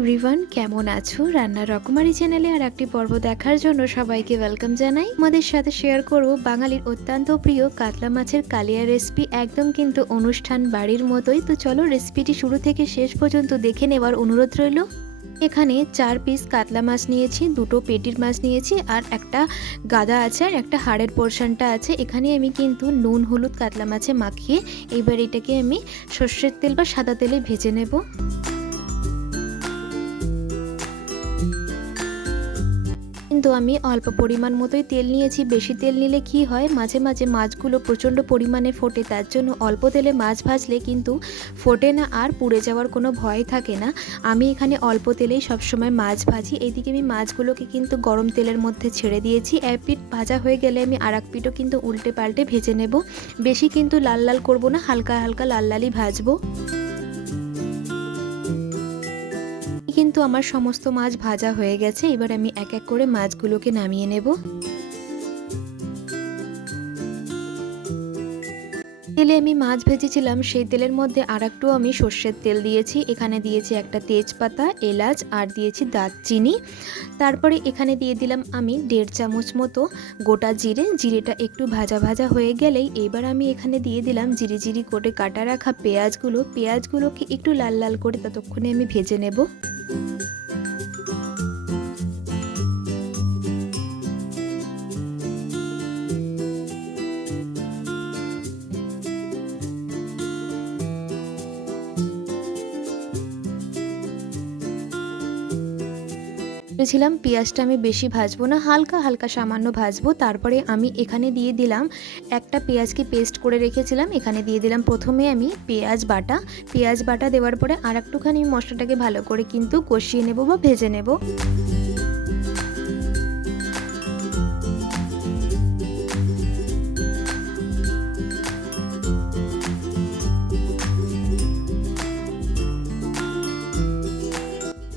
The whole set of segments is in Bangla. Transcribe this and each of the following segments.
এভরিওয়ান, কেমন আছো? রান্নার রকমারি চ্যানেলে আর একটি পর্ব দেখার জন্য সবাইকে ওয়েলকাম জানাই। আমাদের সাথে শেয়ার করব বাঙালির অত্যন্ত প্রিয় কাতলা মাছের কালিয়া রেসিপি, একদম কিন্তু অনুষ্ঠান বাড়ির মতোই। তো চলো রেসিপিটি শুরু থেকে শেষ পর্যন্ত দেখে নেওয়ার অনুরোধ রইল। এখানে 4 পিস কাতলা মাছ নিয়েছি, 2টো পেটির মাছ নিয়েছি, আর একটা গাদা আছে আর একটা হাড়ের পোর্শনটা আছে। এখানে আমি কিন্তু নুন হলুদ কাতলা মাছে মাখিয়ে এবার এটাকে আমি সর্ষের তেল বা সাদা তেলে ভেজে নেব। কিন্তু আমি অল্প পরিমাণ মতোই তেল নিয়েছি। বেশি তেল নিলে কি হয়, মাঝে মাঝে মাছগুলো প্রচণ্ড পরিমাণে ফোটে, তার জন্য অল্প তেলে মাছ ভাজলে কিন্তু ফোটে না আর পুড়ে যাওয়ার কোনো ভয় থাকে না। আমি এখানে অল্প তেলেই সবসময় মাছ ভাজি। এইদিকে আমি মাছগুলোকে কিন্তু গরম তেলের মধ্যে ছেড়ে দিয়েছি। এক পিঠ ভাজা হয়ে গেলে আমি আর এক পিঠও কিন্তু উল্টে পাল্টে ভেজে নেব। বেশি কিন্তু লাল লাল করব না, হালকা হালকা লাল লালই ভাজবো। কিন্তু আমার সমস্ত মাছ ভাজা হয়ে গেছে। এবার আমি এক এক করে মাছগুলোকে নামিয়ে নেব। তেলে আমি মাছ ভেজেছিলাম, সেই তেলের মধ্যে আর একটু আমি সর্ষের তেল দিয়েছি। এখানে দিয়েছি একটা তেজপাতা, এলাচ আর দিয়েছি দারচিনি। তারপরে এখানে দিয়ে দিলাম আমি 1.5 চামচ মতো গোটা জিরে। জিরেটা একটু ভাজা ভাজা হয়ে গেলেই এবার আমি এখানে দিয়ে দিলাম জিরি জিরি করে কাটা রাখা পেঁয়াজগুলোকে একটু লাল লাল করে ততক্ষণে আমি ভেজে নেব। ভেবেছিলাম পেঁয়াজটা আমি বেশি ভাজবো না, হালকা হালকা সামান্য ভাজবো। তারপরে আমি এখানে দিয়ে দিলাম একটা পেঁয়াজকে পেস্ট করে রেখেছিলাম। এখানে দিয়ে দিলাম প্রথমে আমি পেঁয়াজ বাটা দেওয়ার পরে আর একটুখানি মশলাটাকে ভালো করে কিন্তু কষিয়ে নেব বা ভেজে নেব।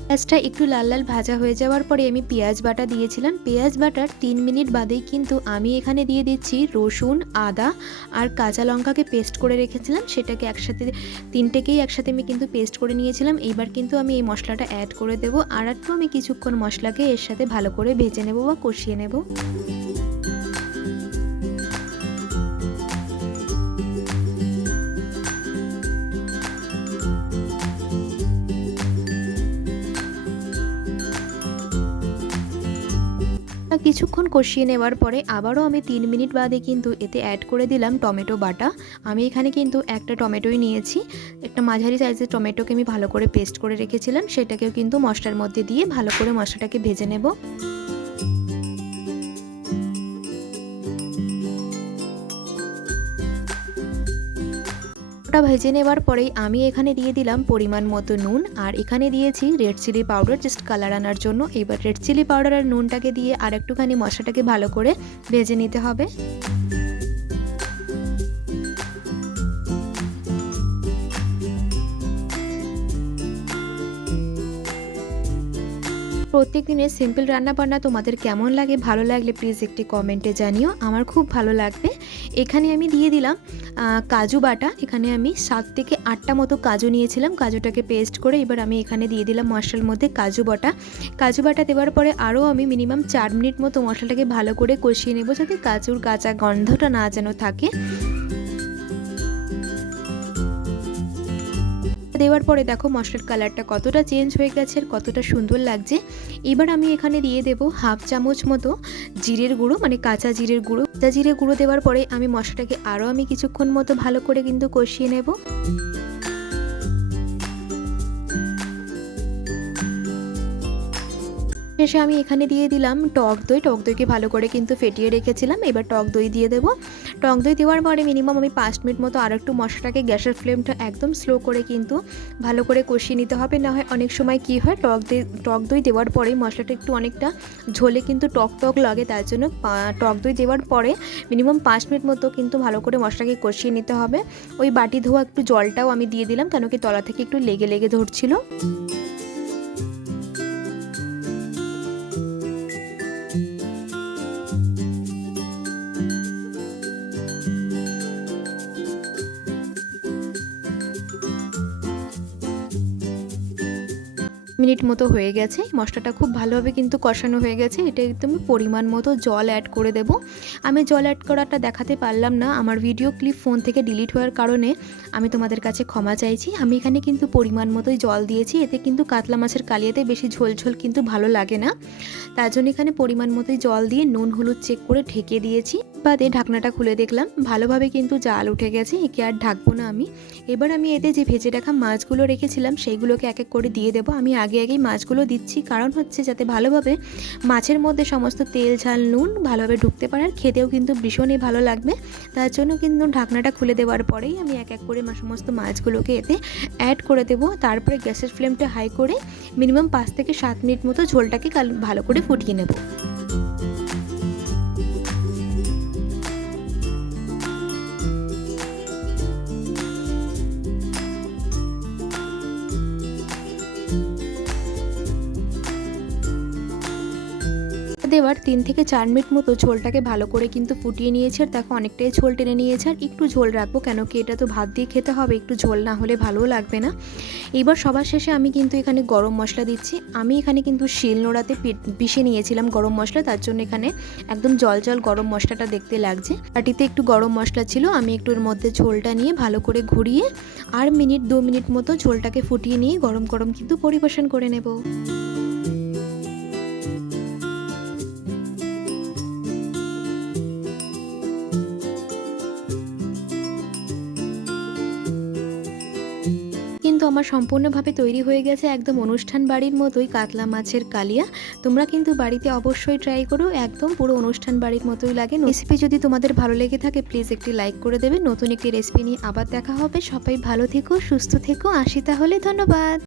পেঁয়াজটা একটু লাল লাল ভাজা হয়ে যাওয়ার পরে আমি পেঁয়াজ বাটা দিয়েছিলাম। পেঁয়াজ বাটার 3 মিনিট বাদেই কিন্তু আমি এখানে দিয়ে দিচ্ছি রসুন, আদা আর কাঁচা লঙ্কাকে পেস্ট করে রেখেছিলাম। সেটাকে তিনটেকেই একসাথে আমি কিন্তু পেস্ট করে নিয়েছিলাম। এইবার কিন্তু আমি এই মশলাটা অ্যাড করে দেবো, আর একটু আমি কিছুক্ষণ মশলাকে এর সাথে ভালো করে ভেজে নেব বা কষিয়ে নেব। কিছুক্ষণ কষিয়ে নেওয়ার পরে আবারও আমি 3 মিনিট বাদে কিন্তু এতে অ্যাড করে দিলাম টমেটো বাটা। আমি এখানে কিন্তু একটা টমেটোই নিয়েছি। একটা মাঝারি সাইজের টমেটোকে আমি ভালো করে পেস্ট করে রেখেছিলাম, সেটাকেও কিন্তু মশলার মধ্যে দিয়ে ভালো করে মশলাটাকে ভেজে নেব। ভেজে নেওয়ার পরেই আমি এখানে দিয়ে দিলাম পরিমাণ মতো নুন, আর এখানে দিয়েছি red chilli powder just colour আনার জন্য। এবার রেড চিলি পাউডার আর নুনটাকে দিয়ে আর একটুখানি মশলাটাকে ভালো করে ভেজে নিতে হবে। প্রত্যেক দিনের সিম্পল রান্নাবান্না তোমাদের কেমন লাগে? ভালো লাগলে প্লিজ একটি কমেন্টে জানিও, আমার খুব ভালো লাগবে। এখানে আমি দিয়ে দিলাম কাজু বাটা। এখানে আমি 7 থেকে 8টা মতো কাজু নিয়েছিলাম, কাজুটাকে পেস্ট করে এবার আমি এখানে দিয়ে দিলাম মশলার মধ্যে কাজু বাটা দেওয়ার পরে আরও আমি মিনিমাম 4 মিনিট মতো মশলাটাকে ভালো করে কষিয়ে নেব, যাতে কাজুর কাঁচা গন্ধটা না যেন থাকে। দেওয়ার পরে দেখো মশলার কালারটা কতটা চেঞ্জ হয়ে গেছে আর কতটা সুন্দর লাগছে। এবার আমি এখানে দিয়ে দেব 1/2 চামচ মতো জিরের গুঁড়ো, মানে কাঁচা জিরের গুঁড়ো দেওয়ার পরে আমি মশলাটাকে আরও আমি কিছুক্ষণ মতো ভালো করে কিন্তু কষিয়ে নেব। শেষে আমি এখানে দিয়ে দিলাম টক দইকে ভালো করে কিন্তু ফেটিয়ে রেখেছিলাম। এবার টক দই দিয়ে দেবো। টক দই দেওয়ার পরে মিনিমাম আমি 5 মিনিট মতো আর একটু মশলাটাকে গ্যাসের ফ্লেমটা একদম স্লো করে কিন্তু ভালো করে কষিয়ে নিতে হবে। না হয় অনেক সময় কি হয়, টক দই দেওয়ার পরেই মশলাটা একটু অনেকটা ঝোলে কিন্তু টক লাগে, তার জন্য টক দই দেওয়ার পরে মিনিমাম 5 মিনিট মতো কিন্তু ভালো করে মশলাকে কষিয়ে নিতে হবে। ওই বাটি ধোয়া একটু জলটাও আমি দিয়ে দিলাম, কেন কি তলা থেকে একটু লেগে লেগে ধরছিল। মিনিট মতো হয়ে গেছে। মশলাটা খুব ভালোভাবে কিন্তু কষানো হয়ে গেছে। এটা একদম পরিমাণ মতো জল অ্যাড করে দেব। আমি জল অ্যাড করাটা দেখাতে পারলাম না, আমার ভিডিও ক্লিপ ফোন থেকে ডিলিট হওয়ার কারণে আমি তোমাদের কাছে ক্ষমা চাইছি। আমি এখানে কিন্তু পরিমাণ মতোই জল দিয়েছি। এতে কিন্তু কাতলা মাছের কালিয়াতে বেশি ঝোল ঝোল কিন্তু ভালো লাগে না, তার জন্য এখানে পরিমাণ মতোই জল দিয়ে নুন হলুদ চেক করে ঢেকে দিয়েছি। বাদে ঢাকনাটা খুলে দেখলাম ভালোভাবে কিন্তু জাল উঠে গেছে। একে আর ঢাকবো না আমি। এবার আমি এতে যে ভেজে রাখা মাছগুলো রেখেছিলাম সেইগুলোকে এক এক করে দিয়ে দেবো। আমি আগেই মাছগুলো দিচ্ছি, কারণ হচ্ছে যাতে ভালোভাবে মাছের মধ্যে সমস্ত তেল ঝাল নুন ভালোভাবে ঢুকতে পারে, আর খেতেও কিন্তু ভীষণই ভালো লাগবে। তার জন্য কিন্তু ঢাকনাটা খুলে দেওয়ার পরেই আমি এক এক করে সমস্ত মাছগুলোকে এতে অ্যাড করে দেবো। তারপরে গ্যাসের ফ্লেমটা হাই করে মিনিমাম 5 থেকে 7 মিনিট মতো ঝোলটাকে ভালো করে ফুটিয়ে নেব। দেওয়ার 3 থেকে 4 মিনিট মতো ঝোলটাকে ভালো করে কিন্তু ফুটিয়ে নিয়েছি। আর দেখো অনেকটাই ঝোল টেনে নিয়েছে, আর একটু ঝোল রাখবো, কেন কি এটা তো ভাত দিয়ে খেতে হবে, একটু ঝোল না হলে ভালোও লাগবে না। এবার সবার শেষে আমি কিন্তু এখানে গরম মশলা দিচ্ছি। আমি এখানে কিন্তু শিলনোড়াতে পিষে নিয়েছিলাম গরম মশলা, তার জন্য এখানে একদম জল জল গরম মশলাটা দেখতে লাগছে। বাটিতে একটু গরম মশলা ছিল, আমি একটু এর মধ্যে ঝোলটা নিয়ে ভালো করে ঘুরিয়ে আর 2 মিনিট মতো ঝোলটাকে ফুটিয়ে নিয়ে গরম গরম কিন্তু পরিবেশন করে নেব। কিন্তু আমার সম্পূর্ণভাবে তৈরি হয়ে গেছে একদম অনুষ্ঠান বাড়ির মতোই কাতলা মাছের কালিয়া। তোমরা কিন্তু বাড়িতে অবশ্যই ট্রাই করো, একদম পুরো অনুষ্ঠান বাড়ির মতোই লাগে। রেসিপি যদি তোমাদের ভালো লেগে থাকে প্লিজ একটি লাইক করে দেবে। নতুন একটি রেসিপি নিয়ে আবার দেখা হবে। সবাই ভালো থেকো, সুস্থ থেকো। আসি তাহলে, ধন্যবাদ।